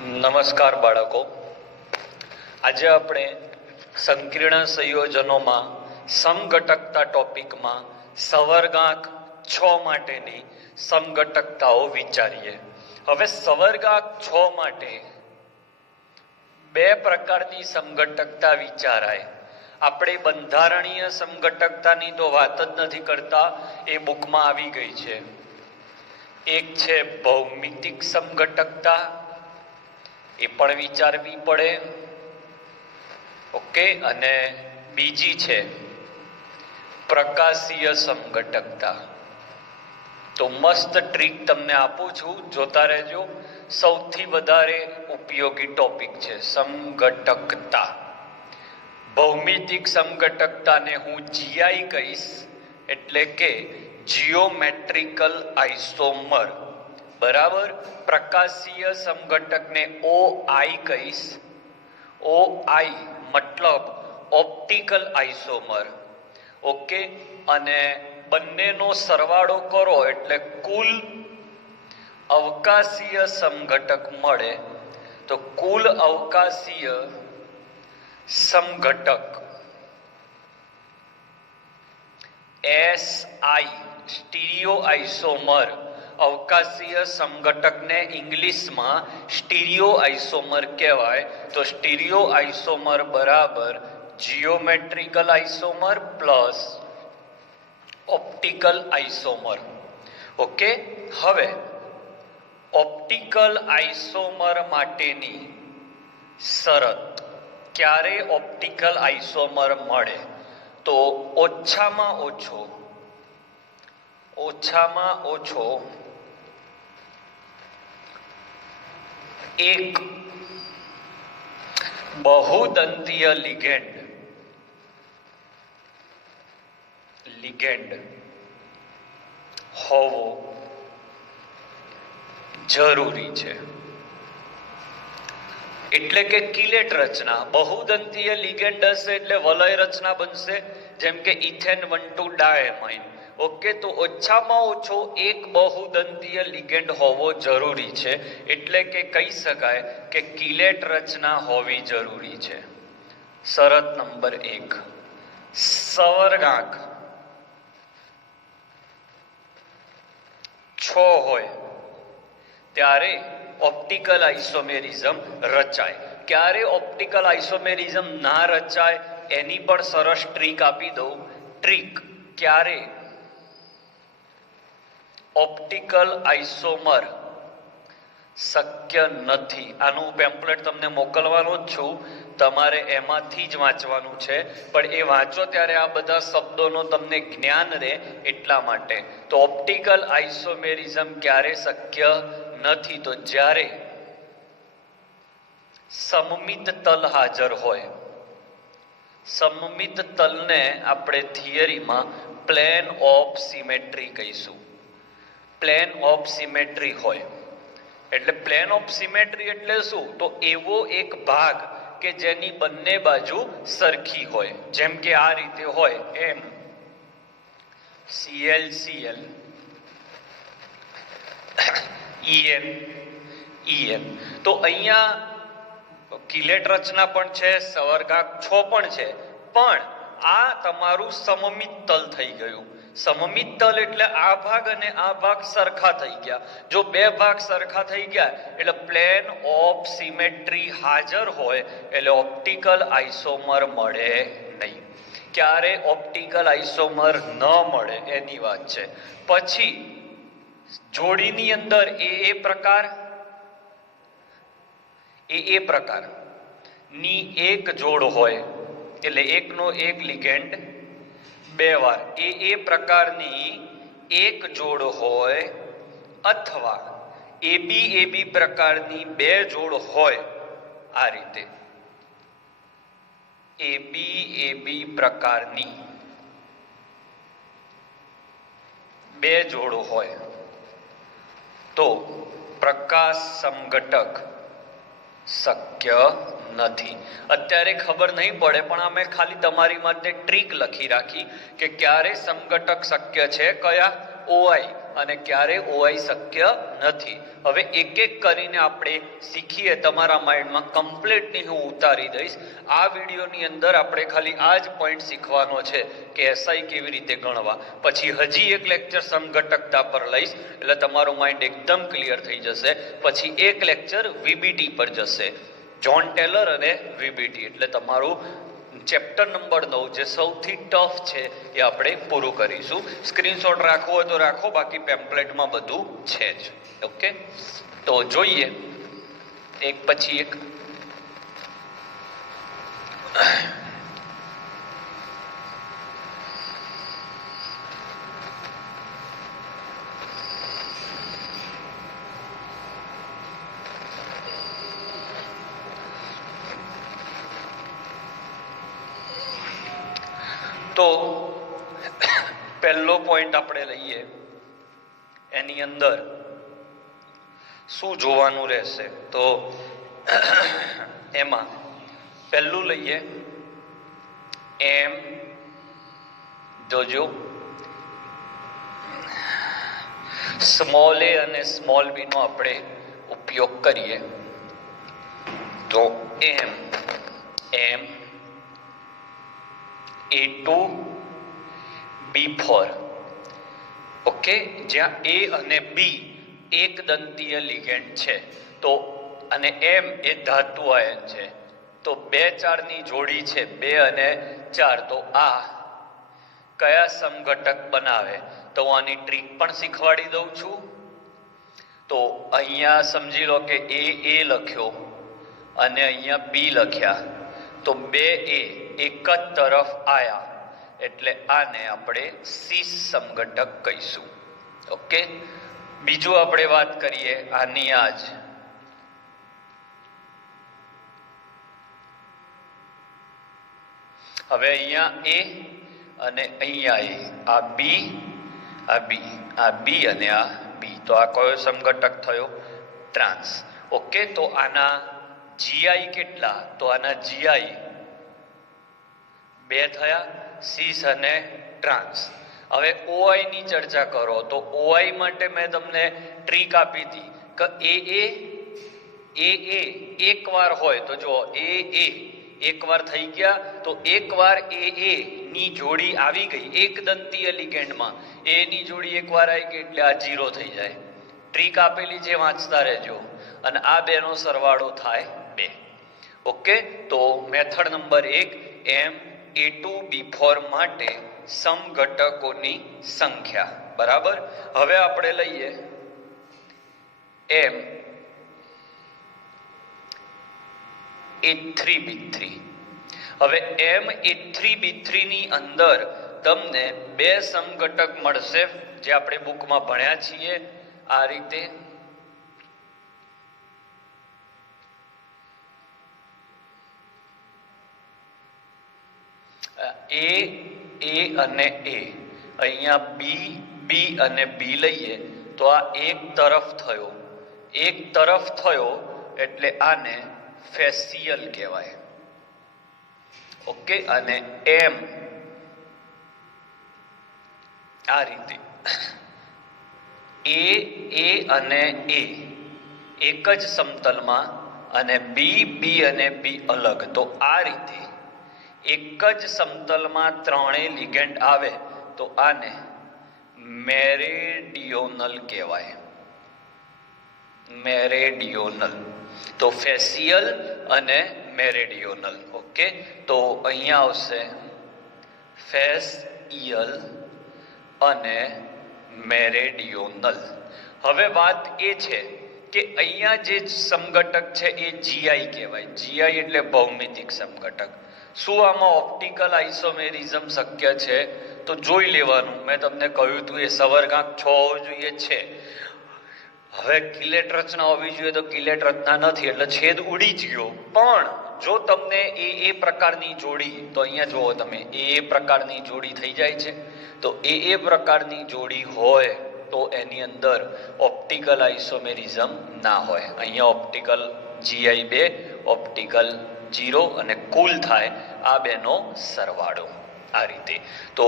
નમસ્કાર બાળકો, આજે આપણે સંકીર્ણ સંયોજનોમાં સમઘટકતા ટોપિકમાં સવર્ગાંક 6 માટેની સમઘટકતાઓ વિચારીએ. હવે સવર્ગાંક 6 માટે બે પ્રકારની સમઘટકતા વિચારાય. આપણે બંધારણીય સમઘટકતાની તો વાત જ નથી કરતા, એ બુકમાં આવી ગઈ છે. એક છે ભૌમિતિક સમઘટકતા, એ પણ વિચારવી પડે. ઓકે, અને બીજી છે પ્રકાશીય સમઘટકતા. તો મસ્ત ટ્રીક તમને આપું છું, જોતા રહેજો. સૌથી વધારે ઉપયોગી ટોપિક છે સમઘટકતા. ભૌમિતિક સમઘટકતાને હું જીઆઈ કહીશ, એટલે કે જીઓમેટ્રિકલ આઇસોમર, બરાબર. પ્રકાશીય સમઘટકને OI કહીશ. OI મતલબ ઓપ્ટિકલ આઇસોમર. ઓકે, અને બંનેનો સરવાળો કરો એટલે કુલ અવકાશીય સમઘટક મળે. તો કુલ અવકાશીય સમઘટક SI, સ્ટીરિયો આઇસોમર. અવકાશીય સમઘટકને ઇંગ્લિશમાં સ્ટીરિયો આઇસોમર કહેવાય. તો સ્ટીરિયો આઇસોમર બરાબર geometrical isomer plus optical isomer. Okay, હવે ઓપ્ટિકલ આઇસોમર માટેની શરત, ક્યારે ઓપ્ટિકલ આઇસોમર મળે? તો ઓછામાં ઓછો એક બહુદંતીય લિગેન્ડ હોવો જરૂરી છે. એટલે કે કિલેટ રચના. બહુદંતીય લિગેન્ડ હશે એટલે વલય રચના બનશે, જેમ કે ઇથેન 1,2 ડાયમાઇન. ઓકે, તો ઓછામાં ઓછો એક બહુદંતીય લિગેન્ડ હોવો જરૂરી છે. એટલે કે કહી શકાય કે કિલેટ રચના હોવી જરૂરી છે. શરત નંબર 1. સવર્ગાંક 6 હોય ત્યારે ઓપ્ટિકલ આઇસોમેરિઝમ રચાય. ક્યારે ઓપ્ટિકલ આઇસોમેરિઝમ ના રચાય એની પણ સરસ ટ્રીક આપી દઉં. ટ્રીક, ક્યારે ઓપ્ટિકલ આઇસોમર શક્ય નથી. આનું પેમ્પલેટ તમને મોકલવાનો જ છું, તમારે એમાંથી જ વાંચવાનું છે. પણ એ વાંચો ત્યારે આ બધા શબ્દોનો તમને જ્ઞાન રહે એટલા માટે. તો ઓપ્ટિકલ આઇસોમેરિઝમ ક્યારે શક્ય નથી? તો જ્યારે સમમિત તલ હાજર હોય. સમમિત તલને આપણે થિયરીમાં પ્લેન ઓફ સિમેટ્રી કહીશું. પ્લેન ઓફ સિમેટ્રી હોય એટલે પ્લેન ઓફ સિમેટ્રી એટલે શું? તો એવો એક ભાગ કે જેની બંને બાજુ સરખી હોય. જેમ કે આ રીતે હોય, એમ CL EN. તો અહીંયા કિલેટ રચના પણ છે, સવર્ગાંક 6 પણ છે, પણ આ તમારું સમમિત તલ થઈ ગયું. સમમિત તલ એટલે આ ભાગ અને આ ભાગ સરખા થઈ ગયા. જો બે ભાગ સરખા થઈ ગયા એટલે પ્લેન ઓફ સિમેટ્રી હાજર હોય એટલે ઓપ્ટિકલ આઇસોમર મળે નહીં. ક્યારે ઓપ્ટિકલ આઇસોમર ન મળે એની વાત છે. પછી જોડીની અંદર એ પ્રકાર ની એક જોડ હોય એટલે એકનો એક લિગેન્ડ બે વાર એ પ્રકારની એક જોડ હોય, અથવા AB પ્રકારની બે જોડ હોય. આ રીતે AB પ્રકારની બે જોડ હોય તો પ્રકાશ સમઘટક શક્ય નથી. અત્યારે ખબર નહીં પડે, પણ અમે ખાલી તમારી માટે ટ્રીક લખી રાખી કે ક્યારે સમઘટક શક્ય છે, કયા ઓઆઈ અને ક્યારે ઓઆઈ શક્ય નથી. હવે એક એક કરીને આપણે શીખીએ. તમારા માઇન્ડમાં કમ્પ્લીટલી હું ઉતારી દઈશ. આ વિડીયોની અંદર આપણે ખાલી આ જ પોઈન્ટ શીખવાનો છે કે એસઆઈ કેવી રીતે ગણવા. પછી હજી એક લેક્ચર સમઘટકતા પર લઈશ એટલે તમારું માઇન્ડ એકદમ ક્લિયર થઈ જશે. પછી એક લેક્ચર વીબીટી પર જશે, જ્હોન ટેલર અને વીબીટી, એટલે તમારું ચેપ્ટર નંબર 9 જે સૌથી ટફ છે એ આપણે પૂરું કરીશું. સ્ક્રીનશોટ રાખવો હોય તો રાખો, બાકી પેમ્પલેટમાં બધું છે જ. ઓકે, તો જોઈએ એક પછી એક. તો પહેલો પોઈન્ટ આપણે લઈએ, એની અંદર શું જોવાનું રહેશે? તો એમાં પહેલું લઈએ એમ. જોજો, સ્મોલ એ અને સ્મોલ બી નો આપણે ઉપયોગ કરીએ. તો એમ A2 B4. ઓકે, જ્યાં A અને B એક દંતીય લિગેન્ડ છે, તો અને M એ ધાતુ આયન છે, તો 2 4 ની જોડી છે, 2 અને 4. તો આ કયા સમઘટક બનાવે? તો આની ટ્રીક પણ શીખવાડી દઉં છું. તો અહીંયા સમજી લો કે A લખ્યો અને અહીંયા B લખ્યા, તો 2 A એક જ તરફ આયા એટલે આને આપણે સીસ સમઘટક કહીશું. ઓકે, બીજું આપણે વાત કરીએ આની આ જ. હવે અહીંયા A અને અહીંયા A, આ B અને આ B. તો આ કયો સમઘટક થયો? ટ્રાન્સ. ઓકે, તો આના GI કેટલા? તો આના GI 2 થયા, સીસ અને ટ્રાન્સ. હવે OI ની ચર્ચા કરો. તો OI માટે મેં તમને ટ્રીક આપી હતી કે AA એક વાર હોય તો જો AA એક વાર થઈ ગયા, તો એક વાર AA ની જોડી આવી ગઈ એક દંતીય લિગેન્ડમાં, A ની જોડી એક વાર આવી ગઈ એટલે આ 0 થઈ જાય. ટ્રીક આપેલી છે, વાંચતા રહેજો. અને આ બેનો સરવાળો થાય 2. ઓકે, તો મેથડ નંબર 1 એમ A2 B4 માટે સમઘટકોની સંખ્યા. બરાબર. હવે આપણે લઈએ એમ A3 B3. હવે એમ A3 B3 ની અંદર તમને 2 સમઘટક મળશે જે આપણે બુકમાં ભણ્યા છીએ આ રીતે. A અને A. અહીંયા B અને B લઈએ તો આ એક તરફ થયો એટલે આને ફેસિયલ કહેવાય. ઓકે, અને એમ આ રીતે A અને A એક જ સમતલમાં અને B અને B અલગ. તો આ રીતે એક જ સમતલમાં 3 લિગેન્ડ આવે તો આને મેરેડિયોનલ કહેવાય. મેરેડિયોનલ. તો ફેસિયલ અને મેરેડિયોનલ. ઓકે, તો અહીંયા આવશે ફેસિયલ અને મેરેડિયોનલ. હવે વાત એ છે કે અહીંયા જે સમઘટક છે એ GI કહેવાય. GI એટલે ભૌમિતિક સમઘટક. શું આમાં ઓપ્ટિકલ આઇસોમેરિઝમ શક્ય છે? તો જોઈ લેવાનું. મેં તમને કહ્યું હતું એ સવર્ગાંક 6 હોવો જોઈએ છે. હવે કિલેટ રચના હોવી જોઈએ તો કિલેટ રચના નથી એટલે છેદ ઉડી જ ગયો. પણ જો તમને એ પ્રકારની જોડી, તો અહીંયા જુઓ તમે એ પ્રકારની જોડી થઈ જાય છે. તો એ પ્રકારની જોડી હોય તો એની અંદર ઓપ્ટિકલ આઇસોમેરિઝમ ના હોય. અહીંયા ઓપ્ટિકલ GI 2, ઓપ્ટિકલ 0 અને કુલ થાય આ બેનો સરવાળો. આ રીતે. તો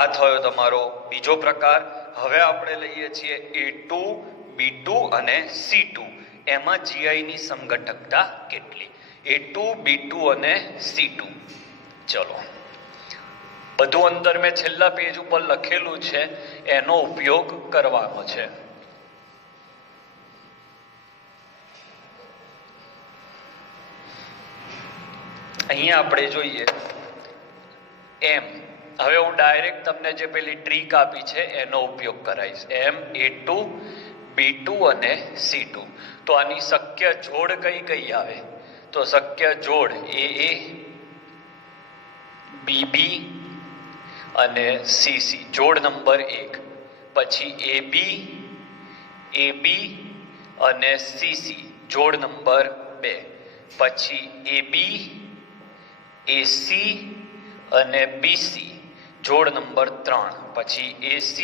આ થયો તમારો બીજો પ્રકાર. હવે આપણે લઈએ છીએ A2 B2 અને C2 એમાં GI ની સંઘટકતા કેટલી A2 B2 અને C2 ચલો બધું અંદર મેં છેલ્લા પેજ ઉપર લખેલું છે એનો ઉપયોગ કરવાનો છે અહીંયા આપણે જોઈએ એમ હવે હું ડાયરેક્ટ તમને જે પેલી ટ્રીક આપી છે એનો ઉપયોગ કરાવીશ એમ A2 B2 અને C2 તો આની શક્ય જોડ કઈ કઈ આવે તો શક્ય જોડ AA BB અને CC જોડ નંબર 1 પછી AB AB અને CC જોડ નંબર 2 પછી AB AC અને BC જોડ નંબર 3 પછી AC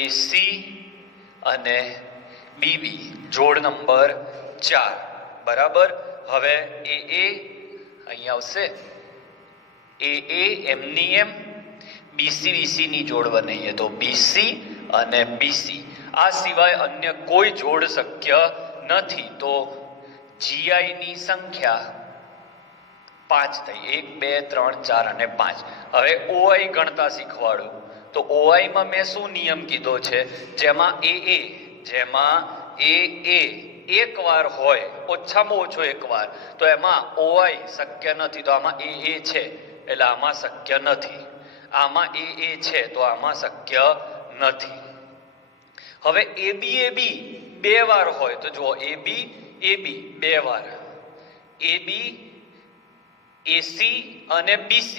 AC અને BB જોડ નંબર 4 બરાબર હવે AA અહીંયા આવશે AA એમની એમ BC BC ની જોડ બનાવીએ તો BC અને BC આ સિવાય અન્ય કોઈ જોડ શક્ય નથી તો GI ની સંખ્યા 5 થઈ 1 2 3 4 અને 5 હવે OI ગણતા શીખવાડું તો OI માં મેં શું નિયમ કીધો છે જેમાં AA એક વાર હોય ઓછામાં ઓછો એક વાર તો એમાં OI શક્ય નથી તો આમાં AA છે એટલે આમાં શક્ય નથી આમાં AA છે તો આમાં શક્ય નથી હવે AB બે વાર હોય તો જુઓ AB બે વાર AB AC અને BC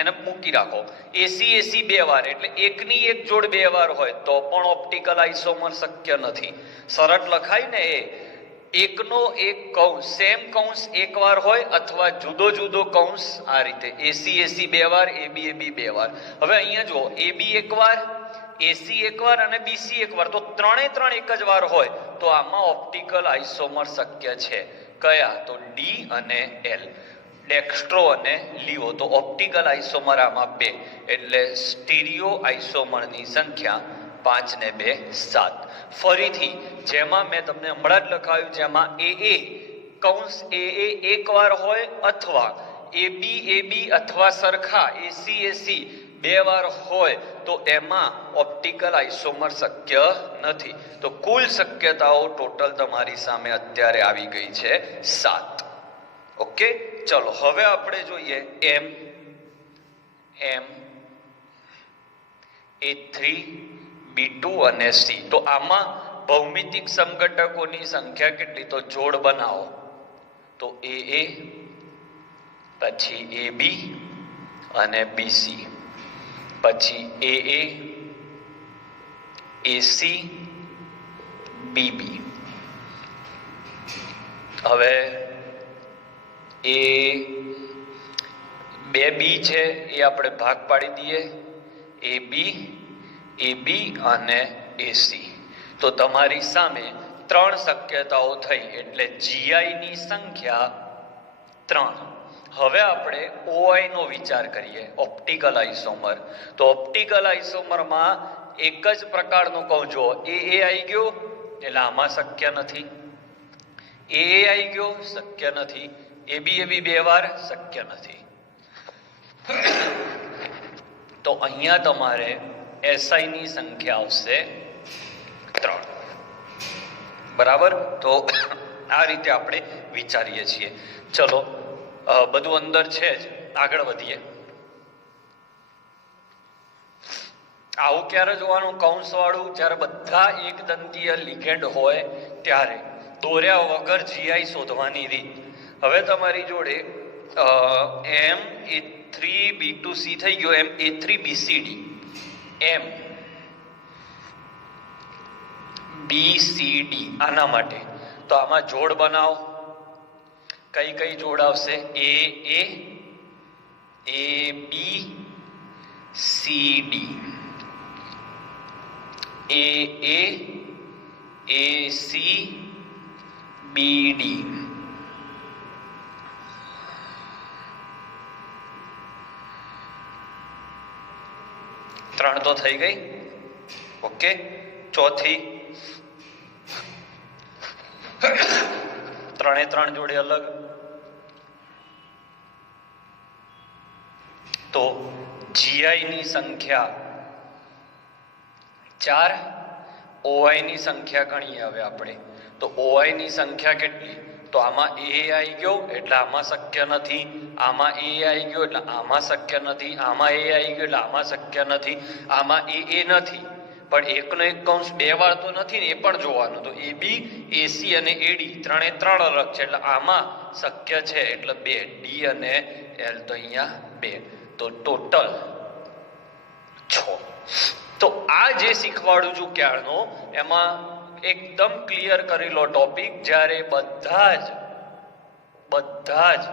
એને મૂકી રાખો AC બે વાર એટલે એકની એક જોડ બે વાર હોય તો પણ ઓપ્ટિકલ આઇસોમર શક્ય નથી સરળ લખાય ને એકનો એક કૌંસ સેમ કૌંસ એક વાર હોય અથવા જુદો જુદો કૌંસ આ રીતે AC બે વાર AB બે વાર હવે અહીંયા જુઓ AB એક વાર AC એક વાર અને BC એક વાર તો ત્રણે ત્રણ એક જ વાર હોય તો આમાં ઓપ્ટિકલ આઇસોમર શક્ય છે કયા તો D અને L ડેક્સ્ટ્રો અને લીઓ તો ઓપ્ટિકલ આઇસોમર આમાં 2 એટલે સ્ટીરિયો આઇસોમરની સંખ્યા 5 ને 2 7 ફરીથી જેમાં મેં તમને હમણાં જ લખાવ્યું જેમાં AA કૌંસ AA એક વાર હોય અથવા AB અથવા સરખા AC બે વાર હોય તો એમાં ઓપ્ટિકલ આઇસોમર શક્ય નથી તો કુલ શક્યતાઓ ટોટલ તમારી સામે અત્યારે આવી ગઈ છે 7 ઓકે ચલો હવે આપણે જોઈએ M A3 B2 અને C તો આમાં ભૌમિતિક સમઘટકોની સંખ્યા કેટલી તો જોડ બનાવો તો AA પછી AB અને BC પછી AA AC BB હવે એ બે બી છે એ આપણે ભાગ પાડી દઈએ AB અને AC તો તમારી સામે 3 શક્યતાઓ થઈ એટલે GI ની સંખ્યા 3 હવે આપણે OI નો વિચાર કરીએ ઓપ્ટિકલ આઇસોમર તો ઓપ્ટિકલ આઇસોમરમાં એક જ પ્રકારનું કહું જો AA આવી ગયો એટલે આમાં શક્ય નથી AA આવી ગયો શક્ય નથી AB બે વાર શક્ય નથી તો અહીંયા તમારે SI ની સંખ્યા આવશે 3 બરાબર તો આ રીતે આપણે વિચારીએ છીએ ચલો બધું અંદર છે જ આગળ વધીએ આવું ક્યારે જોવાનું કૌંસ વાળું જ્યારે બધા એક દંતીય લિગેન્ડ હોય ત્યારે દોર્યા વગર GI શોધવાની રીત હવે તમારી જોડે M A3 B2C થઈ ગયો M A3 BCD M BCD આના માટે તો આમાં જોડ બનાવો કઈ કઈ જોડ આવશે AA AB CD AA AC BD 3 તો થઈ ગઈ ઓકે, ચોથી ત્રણે ત્રણ જોડે અલગ. તો જીઆઈ ની સંખ્યા 4, ઓઆઈ ની સંખ્યા ગણીએ હવે આપણે. તો ઓઆઈ ની સંખ્યા કેટલી? તો આમાં એ આવી ગયો એટલે આમાં શક્ય નથી, આમાં એ આવી ગયો એટલે આમાં શક્ય નથી, આમાં એ આવી ગયો એટલે આમાં શક્ય નથી, આમાં એ નથી. પણ એકનો એક કૌંસ બે વાર તો નથી ને, એ પણ જોવાનું. તો એ બી, એસી અને એડી ત્રણે ત્રણ અલગ છે એટલે આમાં શક્ય છે એટલે 2, ડી અને એલ તો અહીંયા 2, તો ટોટલ 6. તો આ જે શીખવાડું છું ક્યારનો, એમાં એકદમ ક્લિયર કરી લો ટોપિક. જ્યારે બધા જ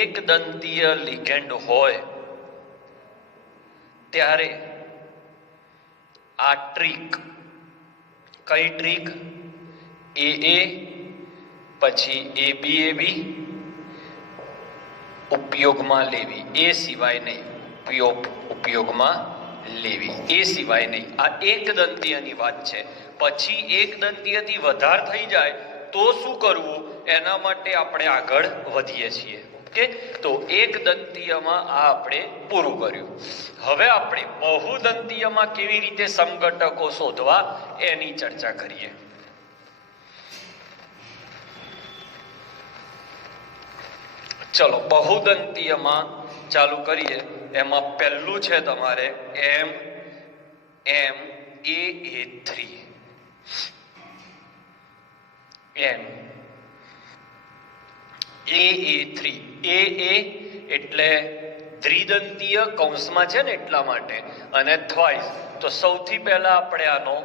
એક દંતીય લિગેન્ડ હોય ત્યારે આ ટ્રીક, કઈ ટ્રીક? એ પછી એબી ઉપયોગમાં લેવી, એ સિવાય નહીં. ઉપયોગમાં લેવી એ સિવાય નહીં. આ એક દંતીયની વાત છે. પછી એક દંતીયથી વધારે થઈ જાય તો શું કરવું, એના માટે આપણે આગળ વધીએ છીએ. ઓકે, તો એક દંતીયમાં આ આપણે પૂરું કર્યું. હવે આપણે બહુદંતીયમાં કેવી રીતે સમઘટકો શોધવા એની ચર્ચા કરીએ. ચલો, બહુદંતીયમાં ચાલુ કરીએ. એમાં પહેલું છે તમારે MAA3. MAA3 એટલે દ્વિદંતીય કૌંસમાં છે ને એટલા માટે, અને થ્વાઇસ. તો સૌથી પહેલા આપણે આનો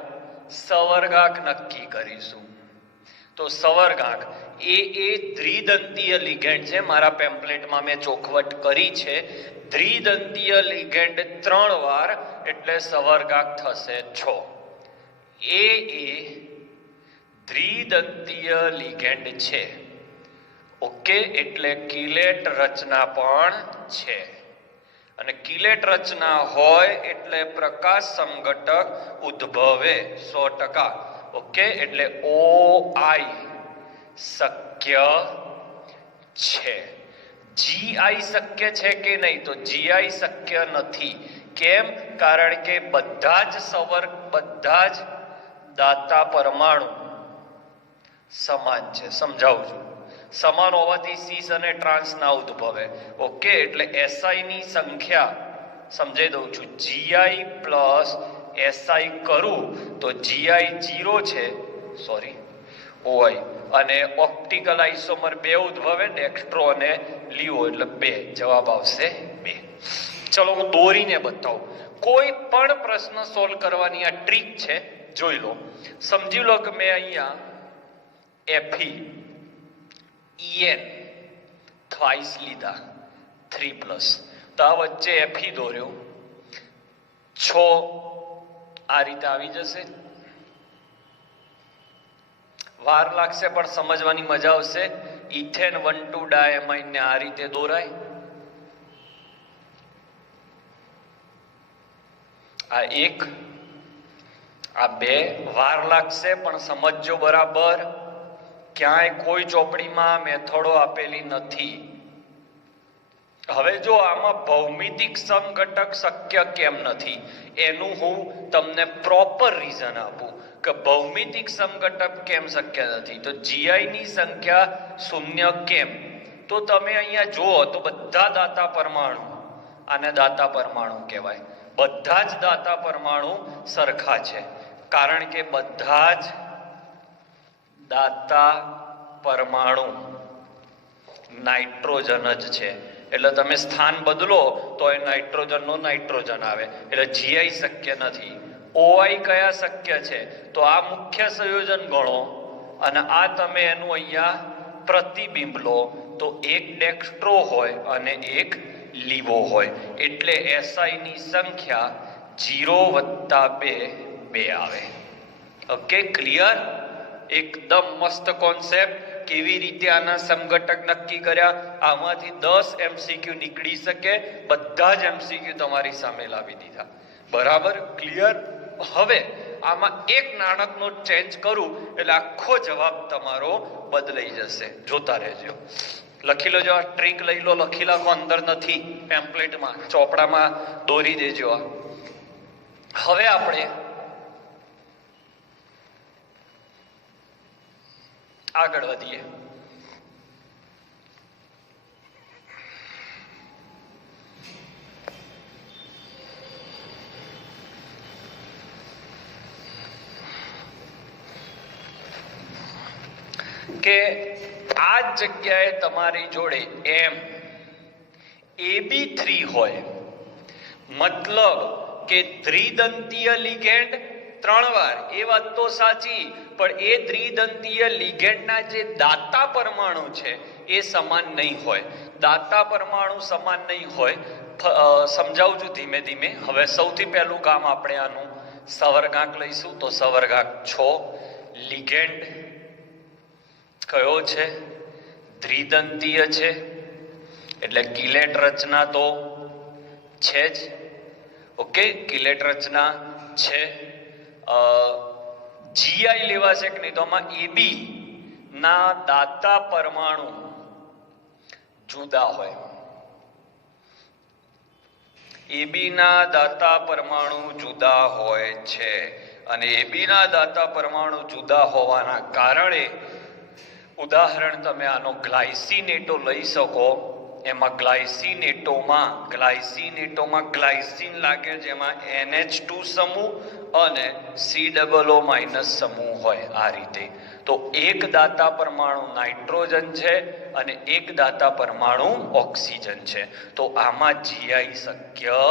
સવર્ગાંક નક્કી કરીશું. તો સવર્ગાંક એ દ્વિદંતીય લિગેન્ડ છે. મારા પેમ્પલેટમાં મેં ચોખવટ કરી છે. દ્વિદંતીય લિગેન્ડ 3 વાર એટલે સવર્ગાંક થશે 6. એ દ્વિદંતીય લિગેન્ડ છે. ઓકે, એટલે કિલેટ રચના પણ છે. અને કિલેટ રચના હોય એટલે પ્રકાશ સમઘટક ઉદ્ભવે 100%. ઓકે, એટલે OI શક્ય છે. GI શક્ય છે કે નહીં? તો GI શક્ય નથી. કેમ? કારણ કે બધા જ દાતા પરમાણુ સમાન છે. સમજાવું છું. સમાન હોવાથી સીસ અને ટ્રાન્સ ના ઉદ્ભવે. ઓકે, એટલે SI ની સંખ્યા સમજાઈ દઉં છું. GI પ્લસ SI કરું તો GI 0 છે, સોરી OI, અને ઓપ્ટિકલ આઇસોમર 2 ઉદ્ભવે, ડેક્સ્ટ્રો અને લીઓ, એટલે 2. જવાબ આવશે 2. ચલો હું દોરીને બતાવું. કોઈ પણ પ્રશ્ન સોલ્વ કરવાની આ ટ્રીક છે, જોઈ લો. સમજી લો કે મેં અહીંયા Fe En થ્વાઇસ લીધા 3+, તો આ વચ્ચે Fe દોર્યો 6 આ રીતે આવી જશે. વાર લાગશે પણ સમજવાની મજા આવશે. ઇથેન 1,2 ડાયમાઇન ને આ રીતે દોરાય. આ 1, આ 2. વાર લાગશે પણ સમજજો બરાબર. ક્યાંય કોઈ ચોપડીમાં મેથડો આપેલી નથી. હવે જો આમાં ભૌમિતિક સમઘટક શક્ય કેમ નથી, એનું હું તમને પ્રોપર રીઝન આપું કે ભૌમિતિક સમઘટક કેમ શક્ય નથી. તો GI ની સંખ્યા 0 કેમ? તો તમે અહીંયા જુઓ તો બધા દાતા પરમાણુ, આને દાતા પરમાણુ કહેવાય. બધા જ દાતા પરમાણુ સરખા છે, કારણ કે બધા જ દાતા પરમાણુ નાઇટ્રોજન જ છે. એટલે તમે સ્થાન બદલો તો એ નાઇટ્રોજનનો નાઇટ્રોજન આવે. એટલે GI શક્ય નથી. OI કયા શક્ય છે? તો આ મુખ્ય સંયોજન ગણો અને આ તમે એનું અહીંયા પ્રતિબિંબ લો તો એક ડેક્સ્ટ્રો હોય અને એક લીવો હોય. એટલે SI ની સંખ્યા 0 + 2 આવે. Okay, clear? એકદમ મસ્ત કોન્સેપ્ટ. કેવી રીતે આના સમઘટક નક્કી કર્યા? આમાંથી 10 MCQ નીકળી શકે. બધા જ MCQ તમારી સામે લાવી દીધા. બરાબર? ક્લિયર? હવે આમાં એક નાણકનો ચેન્જ કરું એટલે આખો જવાબ તમારો બદલાઈ જશે. જોતા રહેજો. લખી લો, આ ટ્રીક લઈ લો, લખી નાખો. અંદર નથી, પેમ્પલેટમાં, ચોપડામાં દોરી દેજો. હવે આપણે આગળ વધીએ. કે આ જગ્યાએ તમારી જોડે એમ AB3 હોય, મતલબ કે દ્વિદંતીય લિગેન્ડ 3 વાર. એ વાત તો સાચી, પણ એ દ્વિદંતીય લિગેન્ડના જે દાતા પરમાણુ છે એ સમાન નહીં હોય. દાતા પરમાણુ સમાન નહીં હોય. સમજાવું છું ધીમે ધીમે. હવે સૌથી પહેલું કામ આપણે આનું સવર્ગાંક લઈશું. તો સવર્ગાંક 6. લિગેન્ડ કયો છે? દ્વિદંતીય છે, એટલે કિલેટ રચના તો છે જ. ઓકે, કિલેટ રચના છે. જીઆઈ લેવાશે કે નહીં? તો આમાં AB ના દાતા પરમાણુ જુદા હોય. AB ના દાતા પરમાણુ જુદા હોય છે, અને AB ના દાતા પરમાણુ જુદા હોવાના કારણે ઉદાહરણ તમે આનો ગ્લાયસિનેટો લઈ શકો. એમાં ગ્લાયસિનેટોમાં ગ્લાયસિન લાગે, જેમાં NH2 સમૂહ અને COO- સમૂહ હોય. આ રીતે તો એક દાતા પરમાણુ નાઇટ્રોજન છે અને એક દાતા પરમાણુ ઓક્સિજન છે. તો આમાં GI શક્ય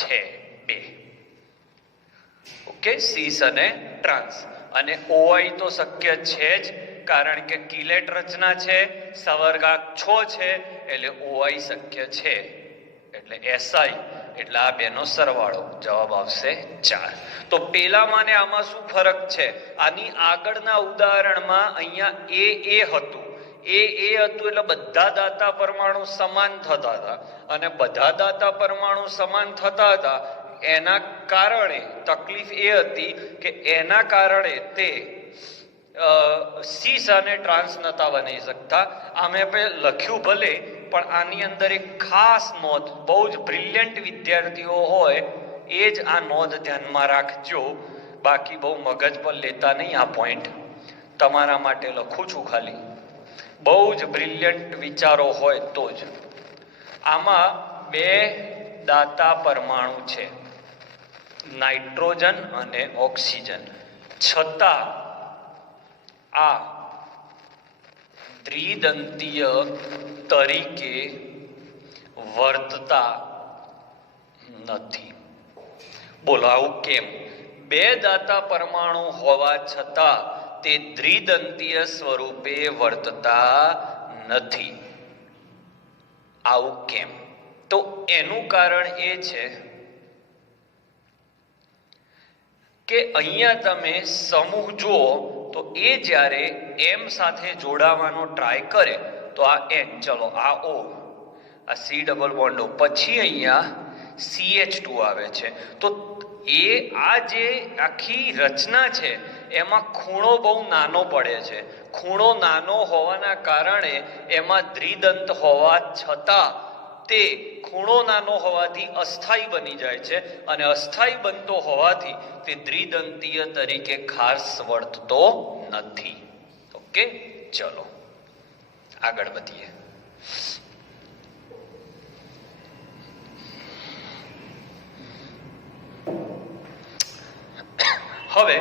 છે 2. ઓકે, સીસ અને ટ્રાન્સ. અને OI તો શક્ય છે જ, કારણ કે કિલેટ રચના છે, સવર્ગાંક 6 છે, એટલે OI શક્ય છે. એટલે SI એટલે આ બેનો સરવાળો જવાબ આવશે 4. તો પેલામાં ને આમાં શું ફરક છે? આની આગળના ઉદાહરણમાં અહીંયા હતું એટલે બધા દાતા પરમાણુ સમાન થતા હતા, અને બધા દાતા પરમાણુ સમાન થતા હતા એના કારણે તકલીફ એ હતી કે એના કારણે તે સીસ અને ટ્રાન્સ નતા બની શકતા. આમે લખ્યું ભલે, પણ આની અંદર એક ખાસ નોંધ, બહુ જ બ્રિલિયન્ટ વિદ્યાર્થીઓ હોય એ જ આ નોંધ ધ્યાનમાં રાખજો. બાકી બહુ મગજ પર લેતા નહીં. આ પોઈન્ટ તમારા માટે લખું છું ખાલી. બહુ જ બ્રિલિયન્ટ વિચારો હોય તો જ. આમાં 2 દાતા પરમાણુ છે, નાઇટ્રોજન અને ઓક્સિજન, છતાં આ દ્વિદંતીય તરીકે વર્તતા નથી. બોલો આવું કેમ? 2 દાતા પરમાણુ હોવા છતાં તે દ્વિદંતીય સ્વરૂપે વર્તતા નથી. આવું કેમ? તો એનું કારણ એ છે કે અહીંયા તમે સમૂહ જુઓ તો એ જ્યારે M સાથે જોડાવાનો ટ્રાય કરે તો આ N, ચલો આ O, આ C ડબલ બોન્ડ O, પછી અહીંયા CH2 આવે છે. તો એ આ જે આખી રચના છે એમાં ખૂણો બહુ નાનો પડે છે. ખૂણો નાનો હોવાના કારણે એમાં દ્વિદંત હોવા છતાં તે ખૂણો નાનો હોવાથી અસ્થાયી બની જાય છે, અને અસ્થાયી બનતો હોવાથી તે દ્વિદંતીય તરીકે ખાસ વર્તતો નથી. ઓકે, ચલો આગળ વધીએ. હવે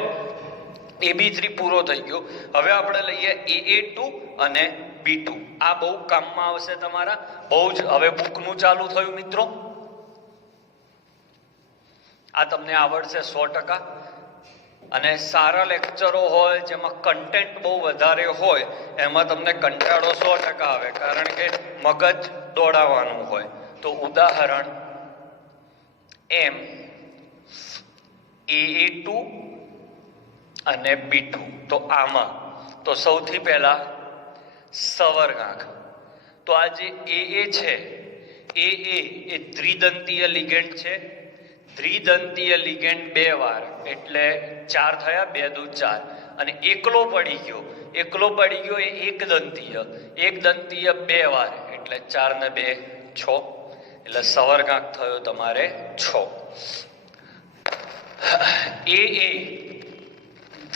AB3 પૂરો થઈ ગયો. હવે આપણે લઈએ AA2 અને B2. આ બહુ કામમાં આવશે તમારા. બહુ જ હવે બુકનું ચાલુ થયું મિત્રો. આ તમને આવડશે 100%. અને સારા લેક્ચરો હોય જેમાં કન્ટેન્ટ બહુ વધારે હોય એમાં તમને કંટાળો 100% આવે, કારણ કે મગજ દોડાવવાનું હોય. તો ઉદાહરણ M AA2 અને B2. તો આમાં તો સૌથી પહેલા સવર્ગાંક. તો આ જે AA છે, AA એ દ્વિદંતીય લિગેન્ડ છે. દ્વિદંતીય લિગેન્ડ 2 વાર એટલે 4 થયા, 2 દુ 4, અને એકલો પડી ગયો એ એક દંતીય 2 વાર એટલે 4 ને 2 6, એટલે સવર્ગાંક થયો તમારે 6. એ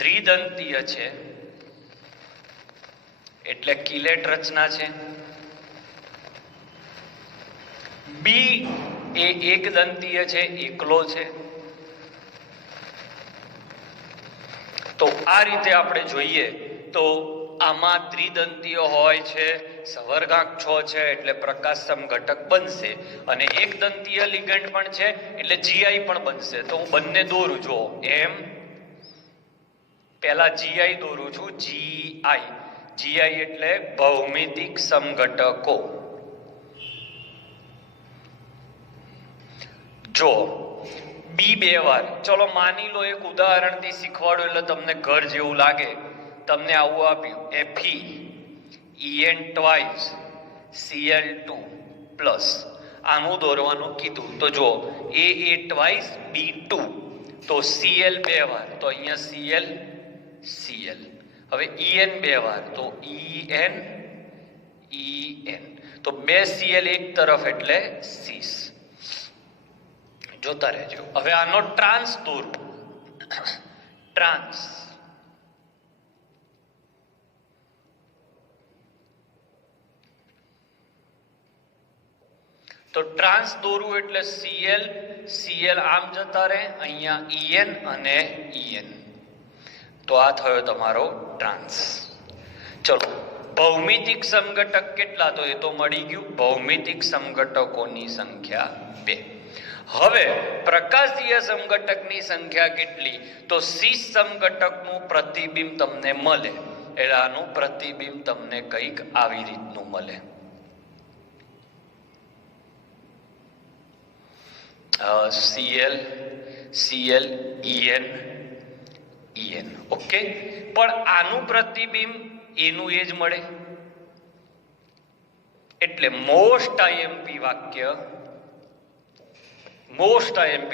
દ્વિદંતીય છે એટલે કિલેટ રચના છે. બી એ એક દંતીય છે, એકલો છે. તો આ રીતે આપણે જોઈએ તો આમાં દ્વિદંતીય હોય છે, સવર્ગાંક 6 છે એટલે પ્રકાશ સમઘટક બનશે, અને એક દંતીય લિગેન્ડ પણ છે એટલે જીઆઈ પણ બનશે. તો હું બંને દોરું, જો એમ પહેલા જીઆઈ દોરું છું. જીઆઈ એટલે ભૌમિતિક સમઘટકો. જો બી 2 વાર, ચલો માની લો એક ઉદાહરણથી શીખવાડો એટલે તમને ઘર જેવું લાગે. તમને આવું આપ્યું Fe En twice Cl2 plus, આનું દોરવાનું કીધું. તો જો એ ટ્વાઇસ B2, તો Cl 2 વાર, તો અહીંયા Cl. હવે En 2 વાર, તો En, તો 2 Cl એક તરફ એટલે 6. જોતા રહેજો. હવે આનો ટ્રાન્સ દોરું. ટ્રાન્સ તો ટ્રાન્સ દોરું એટલે Cl આમ જતા રહે, અહીંયા En અને En. તો આ થયો તમારો ટ્રાન્સ. ચલો ભૌમિતિક સમઘટક કેટલા, તો એ તો મળી ગયું. ભૌમિતિક સમઘટકોની સંખ્યા 2. હવે પ્રકાશીય સમઘટકની સંખ્યા કેટલી, તો સીસ સમઘટકનું પ્રતિબિંબ તમને મળે. એટલે આનું પ્રતિબિંબ તમને કંઈક આવી રીતનું મળે. Cl En okay. પણ આનું પ્રતિબિંબ એનું એ જ મળે. એટલે મોસ્ટ આઈએમપી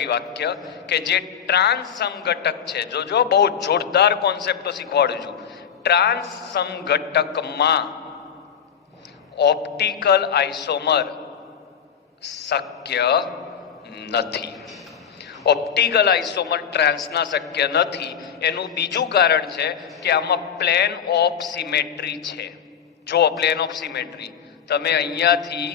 વાક્ય કે જે ટ્રાન્સ સમઘટક છે, જો બહુ જોરદાર કોન્સેપ્ટો શીખવાડું છું. ટ્રાન્સ સમઘટકમાં ઓપ્ટિકલ આઇસોમર શક્ય નથી. ઓપ્ટિકલ આઇસોમર ટ્રાન્સના શક્ય નથી. એનું બીજું કારણ છે કે આમાં પ્લેન ઓફ સિમેટ્રી છે. જો પ્લેન ઓફ સિમેટ્રી, તમે અહીંયાથી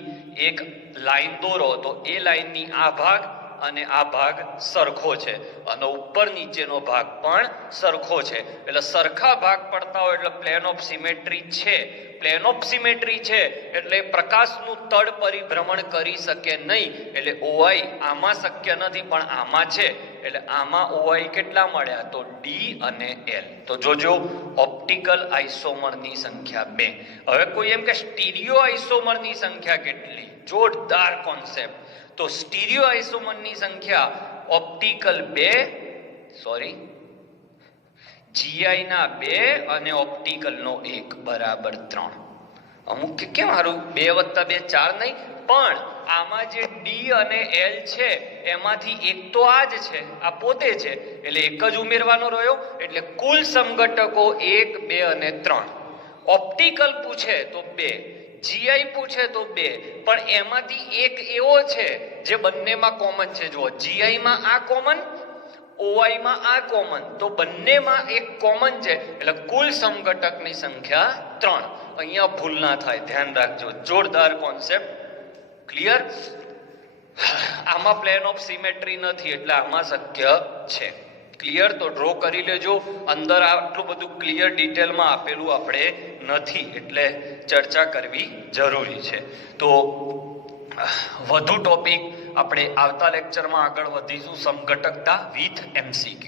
એક લાઈન દોરો તો એ લાઈનની આ ભાગ અને આ ભાગ સરખો છે, અને ઉપર નીચેનો ભાગ પણ સરખો છે. એટલે સરખા ભાગ પડતા હોય એટલે પ્લેન ઓફ સિમેટ્રી છે. પ્લેન ઓફ સિમેટ્રી છે એટલે પ્રકાશનું તડ પરિભ્રમણ કરી શકે નહીં. એટલે OI આમાં શક્ય નથી, પણ આમાં છે. એટલે આમાં OI કેટલા મળ્યા, તો D અને L. તો જોજો ઓપ્ટિકલ આઇસોમરની સંખ્યા 2. હવે કોઈ એમ કે સ્ટીરિયો આઇસોમરની સંખ્યા કેટલી, જોરદાર કોન્સેપ્ટ. તો સ્ટીરિયો આઇસોમરની સંખ્યા ઓપ્ટિકલ 2 GI ના 2 અને ઓપ્ટિકલ નો 1 બરાબર 3. અમુક કે કેમ હારું 2 + 2 4 નહીં, પણ આમાં જે D અને L છે એમાંથી એક તો આ જ છે, આ પોતે છે, એટલે એક જ ઉમેરવાનો રહ્યો. એટલે કુલ સમઘટકો 1 2 અને 3. ઓપ્ટિકલ પૂછે તો 2, GI પૂછે તો 2, પણ એમાંથી એક એવો છે જે બંનેમાં કોમન છે. જો GI માં આ કોમન, OI માં આ કોમન, તો બંનેમાં એક કોમન છે. એટલે કુલ સમઘટકની સંખ્યા 3. અહીંયા ભૂલ ના થાય, ધ્યાન રાખજો. જોરદાર કોન્સેપ્ટ. ક્લિયર? આમાં પ્લેન ઓફ સિમેટ્રી નથી એટલે આમાં શક્ય છે. ક્લિયર? તો ડ્રો કરી લેજો. અંદર આટલું બધું ક્લિયર ડિટેલમાં આપેલું આપણે નથી, એટલે ચર્ચા કરવી જરૂરી છે. તો વધુ ટોપિક આપણે આવતા લેક્ચરમાં આગળ વધીશું, સમઘટકતા વિથ MCQ.